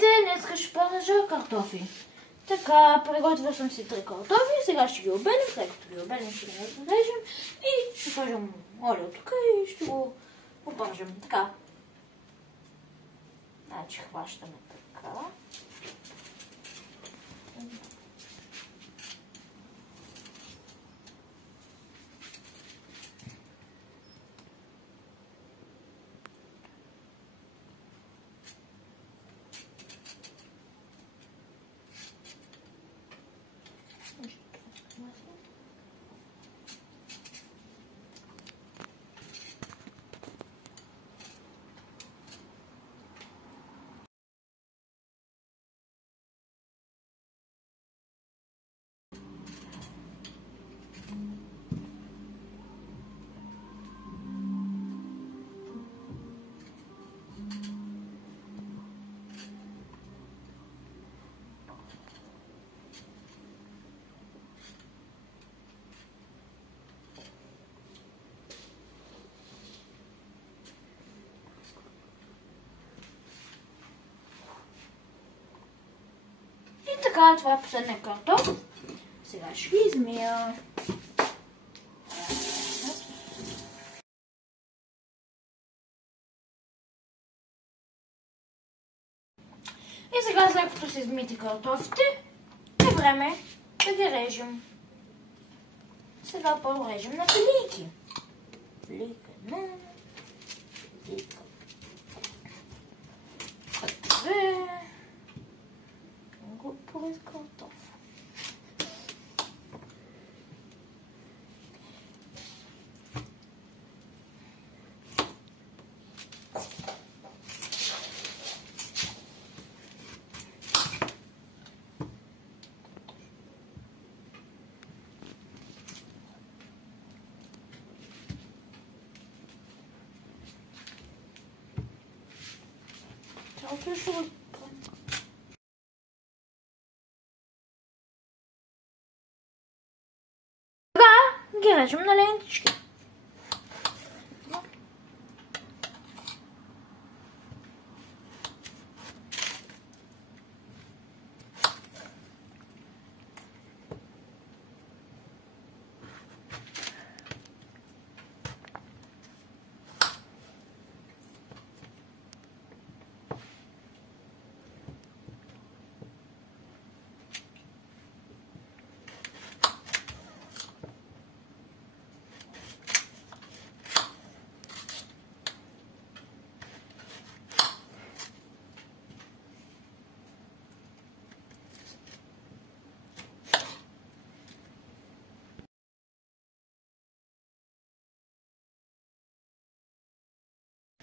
Днес ще порежа картофи. Така, приготвил съм си 3 картофи, сега ще ги обелим, след като ги обелим ще ги нарежем и ще сложим олио тук и ще го опържем. Така. Значи хващаме така. И така, това е последния картоф. Сега ще ги измия. И сега, след като се измити картофите, е време да ги режем. Сега първо режем на филийки. Филийка една, филийка две, го порез картоф. Сега ги режем на лентички.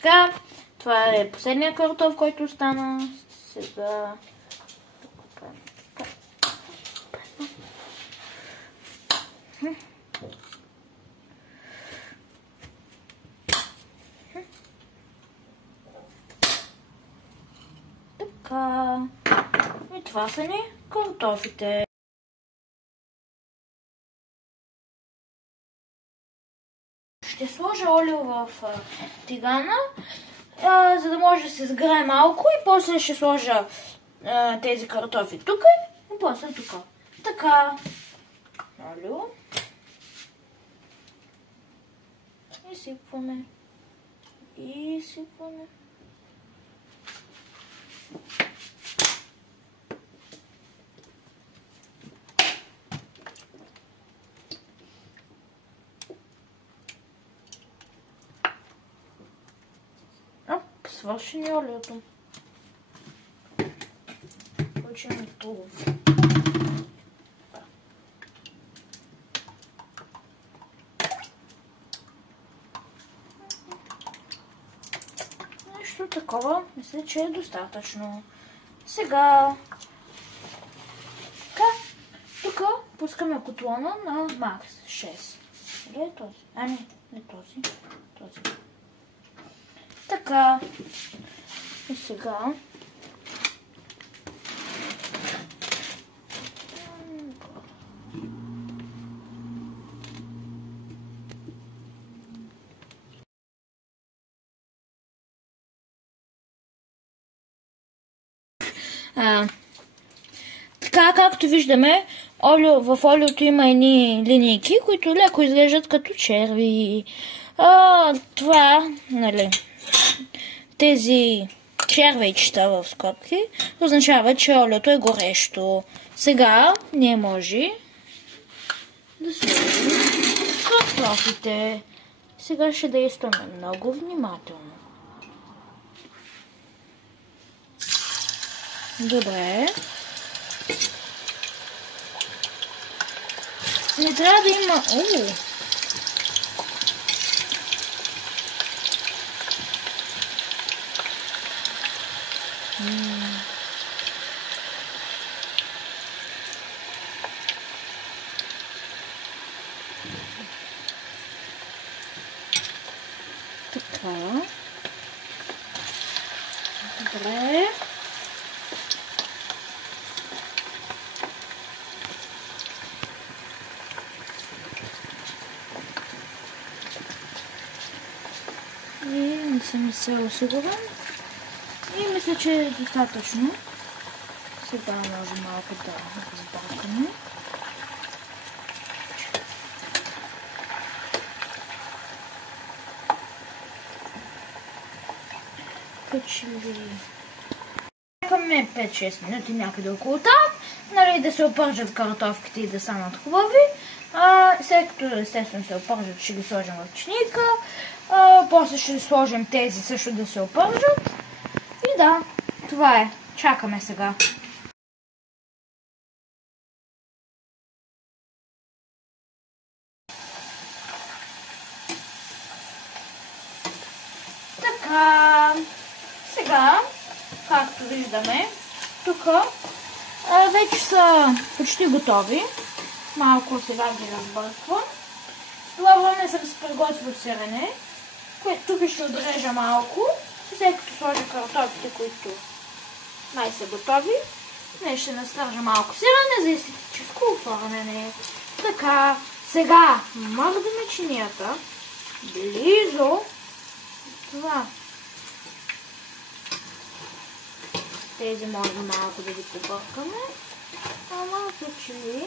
Така, това е последния картоф, който остана. Сега така. И това са ни картофите. Ще сложа олио в тигана, за да може да се сгрее малко и после ще сложа тези картофи тук и после тук. Така, олио. И сипваме. И сипваме. Свърши ни олиото. Получим това. Нещо такова, мисля, че е достатъчно. Сега тук пускаме котлона на макс 6. Или е този? А, не този. Този. Така. И сега Така, както виждаме, в олиото има едни линейки, които леко изглеждат като черви. Това, нали, тези червейчета в скобки означава, че олиото е горещо. Сега ние може да сложим картофите. Сега ще действаме много внимателно. Добре. Не трябва да има... Така. Добре. И не съм изцяло сигурен. И мисля, че е достатъчно. Сега може малко да разбъркаме. Чакаме 5-6 минути някъде около там, нали, да се опържат картофките и да станат хубави. След като естествено се опържат, ще ги сложим в чиника. После ще сложим тези също да се опържат. И да, това е. Чакаме сега. Така, сега, както виждаме, тук вече са почти готови. Малко сега ги разбърквам. Това време съм се приготвил сирене, което тук ще отрежа малко. След като сложа картофите, които май са готови, днес ще настържа малко сирене за естетическо оформяне. Така, сега мърдаме чинията близо. Това. Тези може малко да ги побъркаме. Малко чили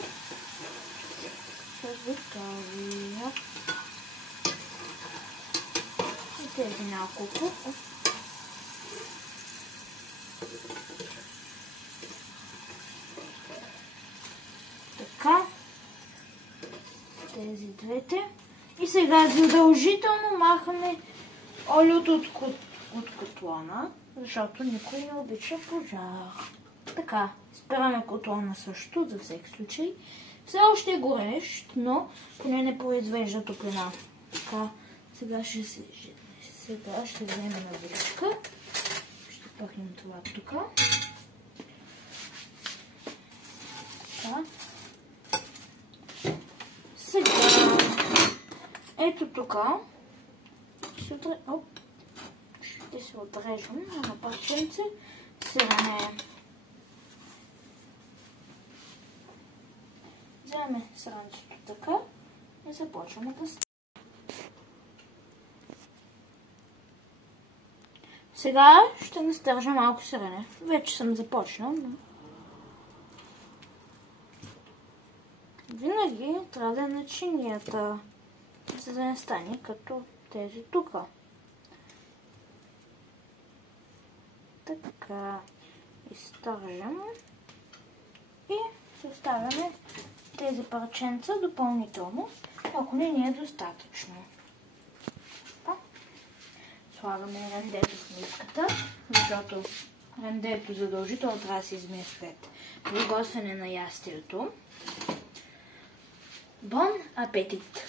са готови. И тези няколко. Така. Тези двете. И сега задължително махаме олиото от котлона, защото никой не обича пожар. Така, спираме котлона също, за всеки случай. Все още е горещ, но поне не произвежда топлина. Така, сега ще вземем на виличка. Ще пъхнем това тук. Така. Сега, ето тук. Ще се отрежем на парченце сирене. Вземем сиренцето така и започваме да става. Сега ще настържа малко сирене. Вече съм започнал. Винаги трябва да е на чинията, за да не стане като тези тук. Така, изтържам и се оставяме тези парченца допълнително, ако не е достатъчно. Слагаме рендето в миската, защото рендето задължително трябва да се измие след приготвяне на ястието. Бон апетит!